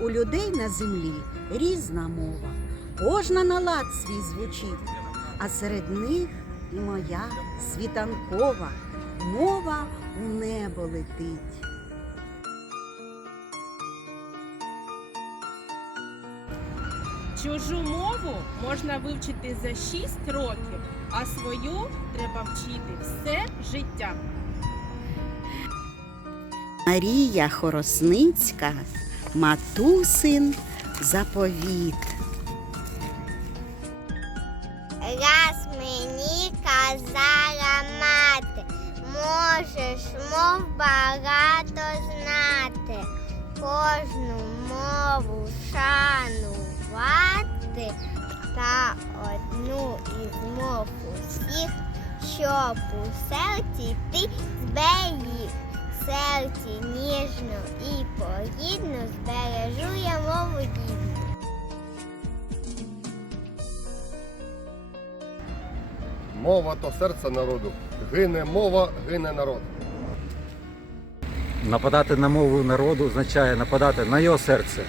У людей на землі різна мова, кожна на лад свій звучить, а серед них і моя світанкова мова у небо летить. Чужу мову можна вивчити за 6 років, а свою треба вчити все життя. Марія Хоросницька, матусин заповіт. Раз мені казала мати, можеш мов багато знати, кожну мову шанувати та одну із мов усіх, щоб у серці ти зберіг. Серці ніжно і погідно збережу я мову дідну. Мова то серце народу. Гине мова, гине народ. Нападати на мову народу означає нападати на його серце.